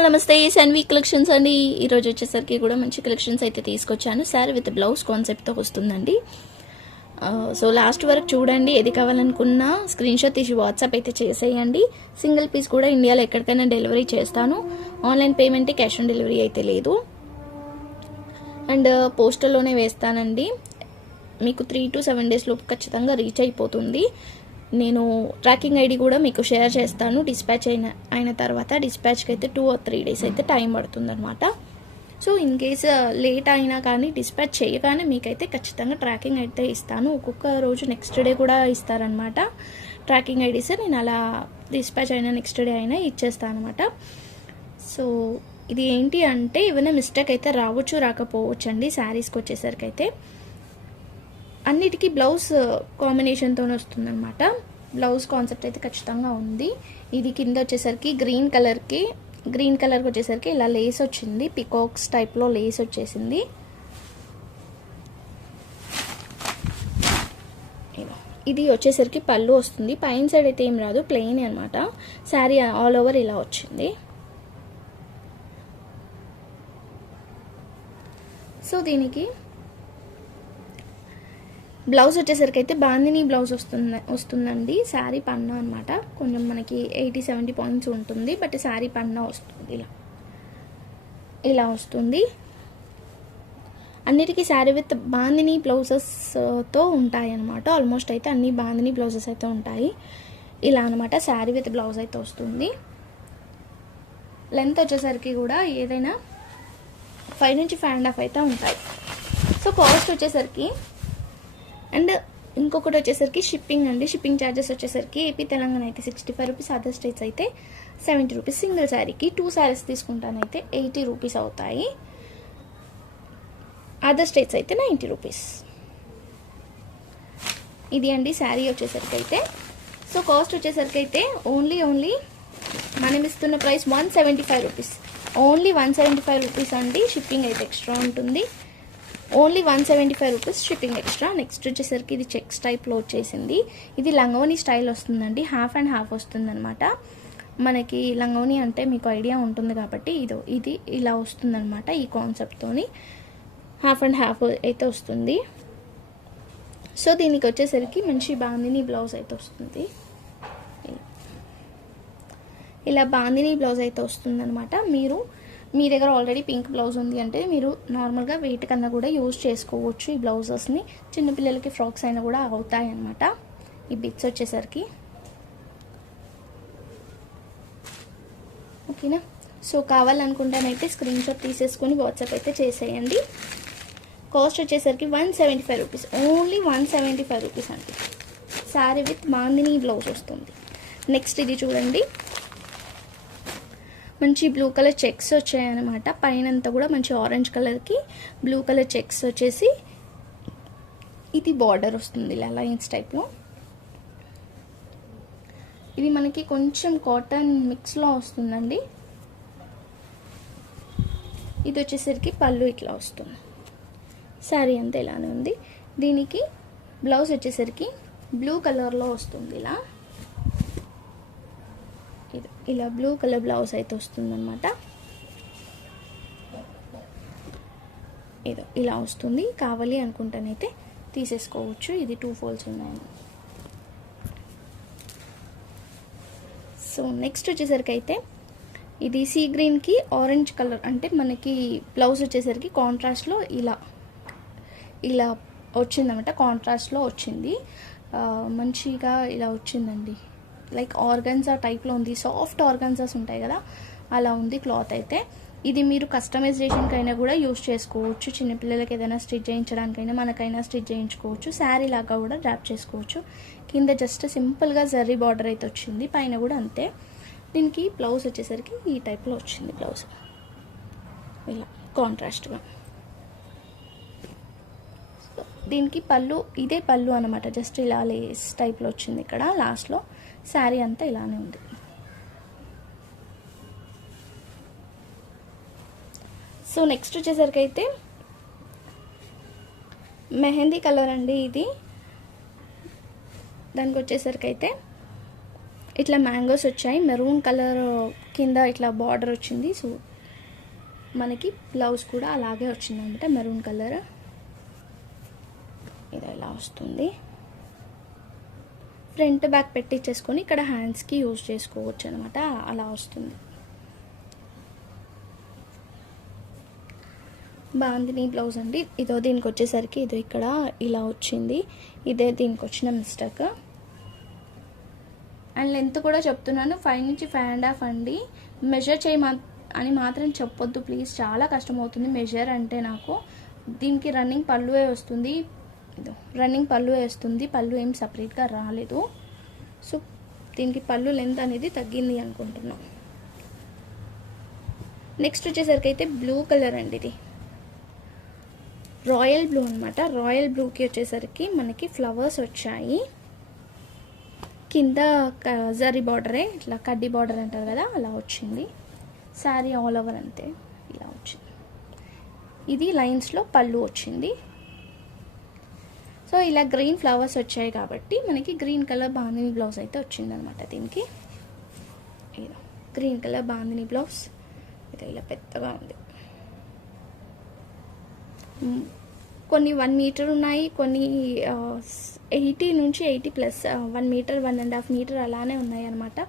All నమస్తే Sanvi collections అండి. ఈరోజు వచ్చేసరికి కూడా మంచి కలెక్షన్స్ అయితే తీసుకొచ్చాను. శారీ విత్ బ్లౌజ్ కాన్సెప్ట్తో వస్తుందండి. సో లాస్ట్ వరకు చూడండి ఏది కావాలనుకున్నా స్క్రీన్ షాట్ తీసి వాట్సాప్ అయితే చేసేయండి. సింగిల్ పీస్ కూడా ఇండియాలో ఎక్కడికైనా డెలివరీ చేస్తాను. Online payment cash on delivery అయితే లేదు. అండ్ పోస్టర్లోనే uh, వేస్తానండి. మీకు త్రీ టు సెవెన్ డేస్ లోపు ఖచ్చితంగా రీచ్ అయిపోతుంది. నేను ట్రాకింగ్ ఐడి కూడా మీకు షేర్ చేస్తాను. డిస్పాచ్ అయిన అయిన తర్వాత డిస్పాచ్కి అయితే టూ ఆర్ త్రీ డేస్ అయితే టైం పడుతుంది అనమాట సో ఇన్ కేస్ లేట్ అయినా కానీ డిస్పాచ్ చేయగానే మీకైతే ఖచ్చితంగా ట్రాకింగ్ అయితే ఇస్తాను. ఒక్కొక్క రోజు నెక్స్ట్ డే కూడా ఇస్తారనమాట ట్రాకింగ్ ఐడీస్ నేను అలా డిస్పాచ్ అయినా నెక్స్ట్ డే అయినా ఇచ్చేస్తాను అనమాట సో ఇది ఏంటి అంటే ఏమైనా మిస్టేక్ అయితే రావచ్చు రాకపోవచ్చు అండి శారీస్కి వచ్చేసరికి అయితే అన్నిటికీ బ్లౌజ్ కాంబినేషన్తో uh, వస్తుందన్నమాట. బ్లౌజ్ కాన్సెప్ట్ అయితే ఖచ్చితంగా ఉంది. ఇది కింద వచ్చేసరికి గ్రీన్ కలర్కి గ్రీన్ కలర్కి వచ్చేసరికి ఇలా లేస్ వచ్చింది. పికాక్స్ టైప్లో లేస్ వచ్చేసింది. ఇది వచ్చేసరికి పళ్ళు వస్తుంది. పైన సైడ్ అయితే ఏం రాదు ప్లెయిన్ అనమాట శారీ ఆల్ ఓవర్ ఇలా వచ్చింది. సో దీనికి బ్లౌజ్ వచ్చేసరికి అయితే బాందిని బ్లౌజ్ వస్తుంది వస్తుందండి. శారీ పన్నా అనమాట కొంచెం మనకి ఎయిటీ సెవెంటీ పాయింట్స్ ఉంటుంది. బట్ శారీ పన్నా వస్తుంది ఇలా. ఇలా వస్తుంది. అన్నిటికీ శారీ విత్ బాందిని బ్లౌజెస్తో ఉంటాయి అనమాట ఆల్మోస్ట్ అయితే అన్ని బాందిని బ్లౌజెస్ అయితే ఉంటాయి. ఇలా అనమాట శారీ విత్ బ్లౌజ్ అయితే వస్తుంది. లెంత్ వచ్చేసరికి కూడా ఏదైనా ఫైవ్ నుంచి ఫైవ్ అండ్ హాఫ్ అయితే ఉంటాయి. సో కాస్ట్ వచ్చేసరికి అండ్ ఇంకొకటి వచ్చేసరికి షిప్పింగ్ అండి. షిప్పింగ్ ఛార్జెస్ వచ్చేసరికి ఏపీ తెలంగాణ అయితే sixty five rupees other states అయితే సెవెంటీ రూపీస్ సింగిల్ శారీకి టూ శారీస్ తీసుకుంటానైతే ఎయిటీ రూపీస్ అవుతాయి. అదర్ స్టేట్స్ అయితే నైంటీ రూపీస్ ఇది అండి శారీ వచ్చేసరికి అయితే. సో కాస్ట్ వచ్చేసరికి అయితే ఓన్లీ ఓన్లీ మనం ఇస్తున్న price one seventy five rupees only one seventy five rupees అండి. షిప్పింగ్ అయితే ఎక్స్ట్రా ఉంటుంది. Only one seventy five rupees shipping extra. Next వచ్చేసరికి ఇది చెక్స్ టైప్లో వచ్చేసింది. ఇది లంగోని స్టైల్ వస్తుందండి. హాఫ్ అండ్ హాఫ్ వస్తుందన్నమాట. మనకి లంగోని అంటే మీకు ఐడియా ఉంటుంది కాబట్టి ఇదో ఇది ఇలా వస్తుందన్నమాట ఈ కాన్సెప్ట్తోని హాఫ్ అండ్ హాఫ్ అయితే వస్తుంది. సో దీనికి వచ్చేసరికి మంచి బాందిని బ్లౌజ్ అయితే వస్తుంది. ఇలా బాందిని బ్లౌజ్ అయితే వస్తుందన్నమాట. మీరు మీ దగ్గర ఆల్రెడీ పింక్ బ్లౌజ్ ఉంది అంటే మీరు నార్మల్గా వెయిట్ కన్నా కూడా యూజ్ చేసుకోవచ్చు ఈ బ్లౌజెస్ని చిన్నపిల్లలకి ఫ్రాక్స్ అయినా కూడా అవుతాయి అన్నమాట ఈ బిట్స్ వచ్చేసరికి. ఓకేనా సో కావాలనుకుంటానైతే స్క్రీన్ షాట్ తీసేసుకొని వాట్సాప్ అయితే చేసేయండి. కాస్ట్ వచ్చేసరికి one seventy five rupees only one seventy five rupees అండి. శారీ విత్ మాందిని బ్లౌజ్ వస్తుంది. నెక్స్ట్ ఇది చూడండి. మంచి బ్లూ కలర్ చెక్స్ వచ్చాయన్నమాట. పైనంతా కూడా మంచి ఆరెంజ్ కలర్కి బ్లూ కలర్ చెక్స్ వచ్చేసి ఇది బార్డర్ వస్తుంది ఇలా లైన్స్ టైప్లో ఇది మనకి కొంచెం కాటన్ మిక్స్లో వస్తుందండి. ఇది వచ్చేసరికి పళ్ళు ఇట్లా వస్తుంది. శారీ అంతా ఇలానే ఉంది. దీనికి బ్లౌజ్ వచ్చేసరికి బ్లూ కలర్లో వస్తుంది ఇలా. ఇలా బ్లూ కలర్ బ్లౌజ్ అయితే వస్తుందన్నమాట. ఏదో ఇలా వస్తుంది. కావాలి అనుకుంటానైతే తీసేసుకోవచ్చు. ఇది టూ ఫోల్స్ ఉన్నాయి. సో నెక్స్ట్ వచ్చేసరికి అయితే ఇది సీ గ్రీన్కి ఆరెంజ్ కలర్ అంటే మనకి బ్లౌజ్ వచ్చేసరికి కాంట్రాస్ట్లో ఇలా ఇలా వచ్చిందనమాట కాంట్రాస్ట్లో వచ్చింది. మంచిగా ఇలా వచ్చిందండి. లైక్ ఆర్గన్జా టైప్లో ఉంది. సాఫ్ట్ ఆర్గన్జాస్ ఉంటాయి కదా అలా ఉంది క్లాత్ అయితే. ఇది మీరు కస్టమైజేషన్కి అయినా కూడా యూస్ చేసుకోవచ్చు. చిన్నపిల్లలకి ఏదైనా స్టిచ్ చేయించడానికైనా మనకైనా స్టిచ్ చేయించుకోవచ్చు. శారీ లాగా కూడా డ్రాప్ చేసుకోవచ్చు. కింద జస్ట్ సింపుల్గా జర్రీ బార్డర్ అయితే వచ్చింది. పైన కూడా అంతే. దీనికి బ్లౌజ్ వచ్చేసరికి ఈ టైప్లో వచ్చింది బ్లౌజ్. ఇలా కాంట్రాస్ట్గా. దీనికి పళ్ళు ఇదే పళ్ళు అనమాట జస్ట్ ఇలా లేస్ టైప్లో వచ్చింది ఇక్కడ లాస్ట్లో. శారీ అంతా ఇలానే ఉంది. సో నెక్స్ట్ వచ్చేసరికి అయితే మెహందీ కలర్ అండి ఇది. దానికి వచ్చేసరికి అయితే ఇట్లా మ్యాంగోస్ వచ్చాయి. మెరూన్ కలర్ కింద ఇట్లా బార్డర్ వచ్చింది. సో మనకి బ్లౌజ్ కూడా అలాగే వచ్చింది అనమాట మెరూన్ కలర్. ఇది ఇలా వస్తుంది? ఫ్రంట్ బ్యాక్ పెట్టించేసుకొని ఇక్కడ హ్యాండ్స్కి యూజ్ చేసుకోవచ్చు అనమాట అలా వస్తుంది. బాందిని బ్లౌజ్ అండి. ఇదో దీనికి వచ్చేసరికి ఇదో ఇక్కడ ఇలా వచ్చింది. ఇదే దీనికి వచ్చిన మిస్టేక్. అండ్ లెంత్ కూడా చెప్తున్నాను. ఫైవ్ నుంచి ఫైవ్ అండ్ హాఫ్ అండి. మెజర్ చేయ అని మాత్రం చెప్పొద్దు ప్లీజ్. చాలా కష్టమవుతుంది మెజర్ అంటే నాకు. దీనికి రన్నింగ్ పళ్ళువే వస్తుంది. రన్నింగ్ పళ్ళు వేస్తుంది. పళ్ళు ఏం సపరేట్గా రాలేదు. సో దీనికి పళ్ళు లెంత్ అనేది తగ్గింది అనుకుంటున్నాం. నెక్స్ట్ వచ్చేసరికి అయితే బ్లూ కలర్ అండి ఇది. రాయల్ బ్లూ అనమాట రాయల్ బ్లూకి వచ్చేసరికి మనకి ఫ్లవర్స్ వచ్చాయి. కింద క- జరీ బార్డరే ఇట్లా కడ్డీ బార్డర్ అంటారు కదా అలా వచ్చింది. శారీ ఆల్ ఓవర్ అంతే ఇలా వచ్చింది. ఇది లైన్స్లో పళ్ళు వచ్చింది. సో ఇలా గ్రీన్ ఫ్లవర్స్ వచ్చాయి కాబట్టి మనకి గ్రీన్ కలర్ బాందిని బ్లౌజ్ అయితే వచ్చిందనమాట దీనికి. ఇలా గ్రీన్ కలర్ బాందిని బ్లౌజ్. ఇది ఇలా పెద్దగా ఉంది. కొన్ని వన్ మీటర్ ఉన్నాయి కొన్ని ఎయిటీ నుంచి eighty plus one meter one and half meter అలానే ఉన్నాయి అనమాట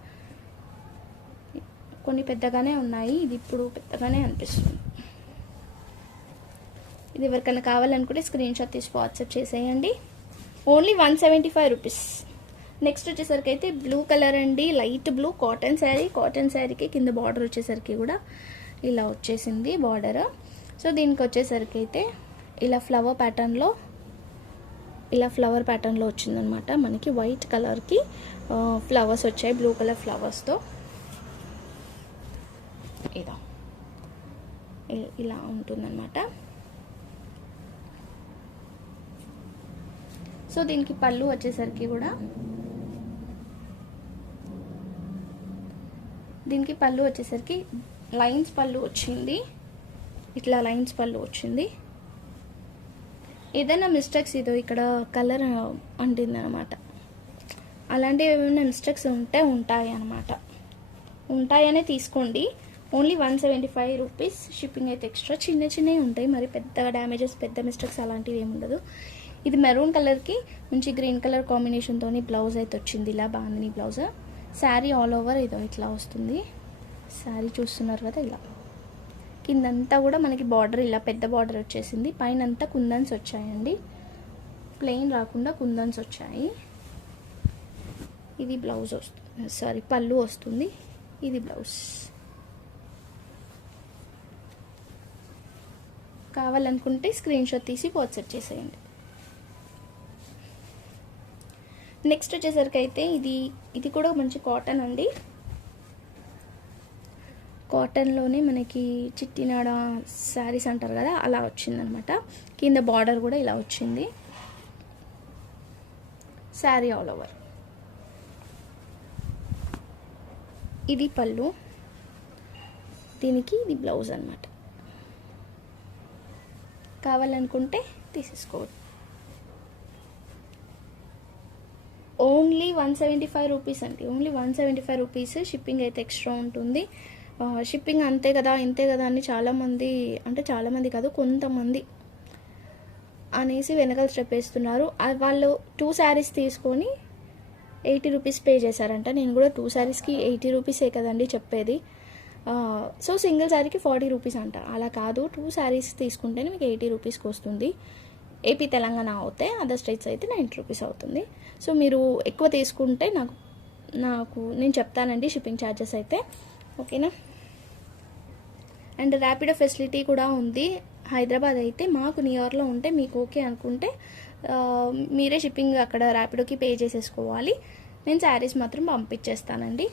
కొన్ని పెద్దగానే ఉన్నాయి ఇది ఇప్పుడు పెద్దగానే అనిపిస్తుంది. ఇది ఎవరికైనా కావాలనుకుంటే స్క్రీన్ షాట్ తీసి వాట్సాప్ చేసేయండి. Only one seventy five rupees next వచ్చేసరికి అయితే బ్లూ కలర్ అండి. Light blue cotton sari cotton శారీకి కింద బార్డర్ వచ్చేసరికి కూడా ఇలా వచ్చేసింది బార్డర్ సో దీనికి వచ్చేసరికి అయితే ఇలా ఫ్లవర్ ప్యాటర్న్లో ఇలా ఫ్లవర్ ప్యాటర్న్లో వచ్చిందనమాట మనకి వైట్ కలర్కి ఫ్లవర్స్ వచ్చాయి. బ్లూ కలర్ ఫ్లవర్స్తో ఇదా. ఇలా ఉంటుందన్నమాట. సో దీనికి పళ్ళు వచ్చేసరికి కూడా దీనికి పళ్ళు వచ్చేసరికి లైన్స్ పళ్ళు వచ్చింది. ఇట్లా లైన్స్ పళ్ళు వచ్చింది. ఏదైనా మిస్టేక్స్ ఇదో ఇక్కడ కలర్ అంటింది అనమాట అలాంటివి ఏమైనా మిస్టేక్స్ ఉంటే ఉంటాయి అన్నమాట ఉంటాయనే తీసుకోండి. Only one seventy five rupees shipping అయితే ఎక్స్ట్రా చిన్న చిన్నవి ఉంటాయి. మరి పెద్ద డ్యామేజెస్ పెద్ద మిస్టేక్స్ అలాంటివి ఏమి ఉండదు ఇది మెరూన్ కలర్కి మంచి గ్రీన్ కలర్ కాంబినేషన్తో బ్లౌజ్ అయితే వచ్చింది. ఇలా బాగుంది బ్లౌజ్. శారీ ఆల్ ఓవర్ ఇదో ఇట్లా వస్తుంది. శారీ చూస్తున్నారు కదా ఇలా. కిందంతా కూడా మనకి బార్డర్ ఇలా పెద్ద బార్డర్ వచ్చేసింది. పైన అంతా కుందన్స్ వచ్చాయండి. ప్లెయిన్ రాకుండా కుందన్స్ వచ్చాయి. ఇది బ్లౌజ్ వస్తుంది సారీ పళ్ళు వస్తుంది. ఇది బ్లౌజ్. కావాలనుకుంటే స్క్రీన్షాట్ తీసి వాట్సాప్ చేసేయండి. నెక్స్ట్ వచ్చేసరికి అయితే ఇది ఇది కూడా మంచి కాటన్ అండి. కాటన్లోనే మనకి చిట్టినాడ శారీస్ అంటారు కదా అలా వచ్చిందనమాట. కింద బార్డర్ కూడా ఇలా వచ్చింది. Sari all over. ఇది పళ్ళు. దీనికి ఇది బ్లౌజ్ అనమాట కావాలనుకుంటే తీసేసుకోవచ్చు. Only one seventy five rupees అండి. Only one seventy five rupees shipping అయితే ఎక్స్ట్రా ఉంటుంది. షిప్పింగ్ అంతే కదా ఇంతే కదా అని చాలామంది అంటే చాలామంది కాదు కొంతమంది అనేసి వెనకాల స్టెప్ వేస్తున్నారు వాళ్ళు టూ శారీస్ తీసుకొని ఎయిటీ రూపీస్ పే చేశారంట. నేను కూడా టూ శారీస్కి ఎయిటీ రూపీసే కదండి చెప్పేది. సో సింగిల్ శారీకి ఫార్టీ రూపీస్ అంట. అలా కాదు టూ శారీస్ తీసుకుంటేనే మీకు ఎయిటీ రూపీస్కి వస్తుంది. ఏపీ తెలంగాణ అవుతే అదర్ స్టేట్స్ అయితే నైంటీ రూపీస్ అవుతుంది. సో మీరు ఎక్కువ తీసుకుంటే నాకు నాకు నేను చెప్తానండి షిప్పింగ్ ఛార్జెస్ అయితే. ఓకేనా? అండ్ ర్యాపిడో ఫెసిలిటీ కూడా ఉంది. హైదరాబాద్ అయితే మాకు నియర్లో ఉంటే మీకు ఓకే అనుకుంటే మీరే షిప్పింగ్ అక్కడ ర్యాపిడోకి పే చేసేసుకోవాలి. నేను శారీస్ మాత్రం పంపించేస్తానండి.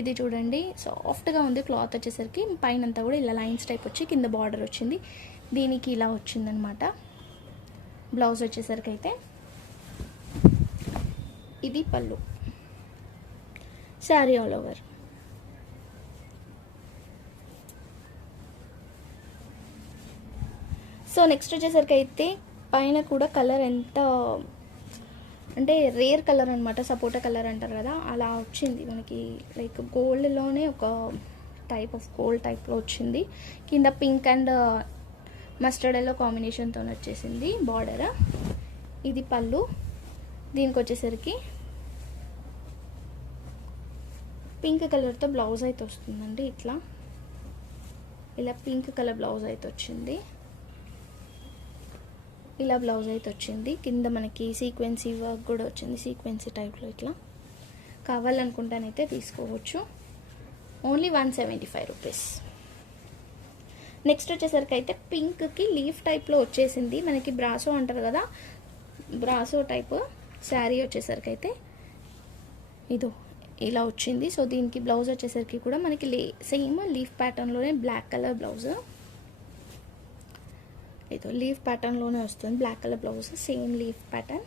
ఇది చూడండి. సాఫ్ట్గా ఉంది క్లాత్ వచ్చేసరికి పైన అంతా కూడా ఇలా లైన్స్ టైప్ వచ్చి కింద బార్డర్ వచ్చింది. దీనికి ఇలా వచ్చిందనమాట బ్లౌజ్ వచ్చేసరికి అయితే ఇది పళ్ళు. Sari all over. So next వచ్చేసరికి అయితే పైన కూడా కలర్ ఎంత అంటే రేర్ కలర్ అనమాట సపోటా కలర్ అంటారు కదా అలా వచ్చింది మనకి లైక్ గోల్డ్లోనే ఒక టైప్ ఆఫ్ గోల్డ్ టైప్లో వచ్చింది. కింద పింక్ అండ్ మస్టర్డ్ ఎల్లో కాంబినేషన్తో వచ్చేసింది. బార్డర్ ఇది పళ్ళు. దీనికి వచ్చేసరికి పింక్ కలర్తో బ్లౌజ్ అయితే వస్తుందండి ఇట్లా. ఇలా పింక్ కలర్ బ్లౌజ్ అయితే వచ్చింది. ఇలా బ్లౌజ్ అయితే వచ్చింది. కింద మనకి సీక్వెన్సీ వర్క్ కూడా వచ్చింది. సీక్వెన్సీ టైప్లో ఇట్లా. కావాలనుకుంటానైతే తీసుకోవచ్చు. Only one seventy five rupees next వచ్చేసరికి అయితే పింక్కి లీఫ్ టైప్లో వచ్చేసింది. మనకి బ్రాసో అంటారు కదా బ్రాసో టైప్ శారీ వచ్చేసరికి అయితే ఇదో ఇలా వచ్చింది. సో దీనికి బ్లౌజ్ వచ్చేసరికి కూడా మనకి లే సేమ్ లీఫ్ ప్యాటర్న్లోనే బ్లాక్ కలర్ బ్లౌజ్. ఇదో లీఫ్ ప్యాటర్న్లోనే వస్తుంది black colour blouse same leaf pattern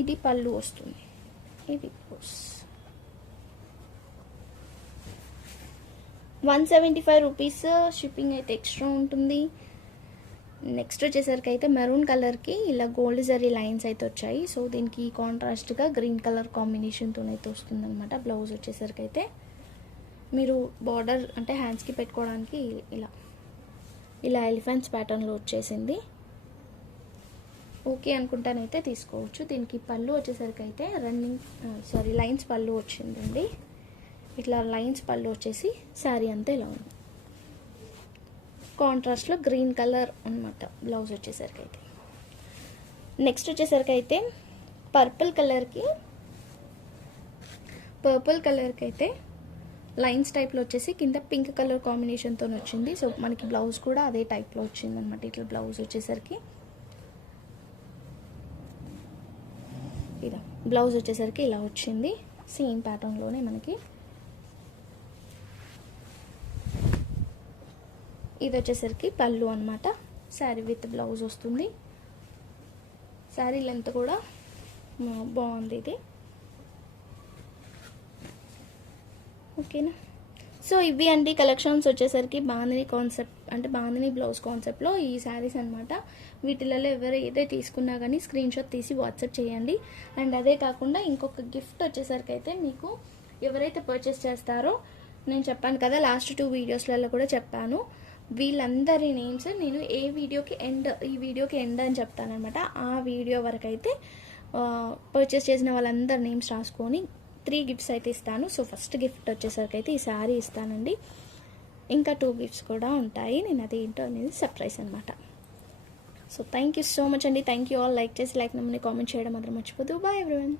ఇది పళ్ళు వస్తుంది. ఇది blouse. One seventy five rupees shipping అయితే ఎక్స్ట్రా ఉంటుంది. నెక్స్ట్ వచ్చేసరికి అయితే మెరూన్ కలర్కి ఇలా గోల్డ్ జరీ లైన్స్ అయితే వచ్చాయి. సో దీనికి కాంట్రాస్ట్గా గ్రీన్ కలర్ కాంబినేషన్తో అయితే వస్తుంది అనమాట బ్లౌజ్ వచ్చేసరికి అయితే. మీరు బార్డర్ అంటే హ్యాండ్స్కి పెట్టుకోవడానికి ఇలా ఇలా ఎలిఫెంట్స్ ప్యాటర్న్లో వచ్చేసింది. ఓకే అనుకుంటానైతే తీసుకోవచ్చు. దీనికి పళ్ళు వచ్చేసరికి అయితే రన్నింగ్ సారీ లైన్స్ పళ్ళు వచ్చిందండి. ఇట్లా లైన్స్ పళ్ళు వచ్చేసి శారీ అంతా ఇలా ఉంది. కాంట్రాస్ట్లో గ్రీన్ కలర్ అనమాట బ్లౌజ్ వచ్చేసరికి అయితే నెక్స్ట్ వచ్చేసరికి అయితే పర్పుల్ కలర్కి పర్పుల్ కలర్కి అయితే లైన్స్ టైప్లో వచ్చేసి కింద పింక్ కలర్ కాంబినేషన్తో వచ్చింది. సో మనకి బ్లౌజ్ కూడా అదే టైప్లో వచ్చింది అనమాట ఇట్లా బ్లౌజ్ వచ్చేసరికి. ఇలా బ్లౌజ్ వచ్చేసరికి ఇలా వచ్చింది. సేమ్ ప్యాటర్న్లోనే మనకి ఇది వచ్చేసరికి పళ్ళు అనమాట శారీ విత్ బ్లౌజ్ వస్తుంది. శారీ లెంత్ కూడా బాగుంది ఇది. ఓకేనా? సో ఇవి అండి కలెక్షన్స్ వచ్చేసరికి బాందిని కాన్సెప్ట్ అంటే బాందిని బ్లౌజ్ కాన్సెప్ట్లో ఈ శారీస్ అనమాట వీటిలలో ఎవరు తీసుకున్నా కానీ స్క్రీన్ షాట్ తీసి వాట్సాప్ చేయండి. అండ్ అదే కాకుండా ఇంకొక గిఫ్ట్ వచ్చేసరికి అయితే మీకు ఎవరైతే పర్చేస్ చేస్తారో నేను చెప్పాను కదా లాస్ట్ టూ వీడియోస్లలో కూడా చెప్పాను. వీళ్ళందరి నేమ్స్ నేను ఏ వీడియోకి ఎండ్ ఈ వీడియోకి ఎండ్ అని చెప్తానమాట ఆ వీడియో వరకు అయితే పర్చేస్ చేసిన వాళ్ళందరి నేమ్స్ రాసుకొని త్రీ గిఫ్ట్స్ అయితే ఇస్తాను. సో ఫస్ట్ గిఫ్ట్ వచ్చేసరికి అయితే ఈ శారీ ఇస్తానండి. ఇంకా టూ గిఫ్ట్స్ కూడా ఉంటాయి. నేను అది ఏంటో అనేది సర్ప్రైజ్ అనమాట so thank you so much అండి. థ్యాంక్ యూ ఆల్ లైక్ చేసి లైక్ నమ్మని కామెంట్ చేయడం మాత్రం మర్చిపోదు. Bye everyone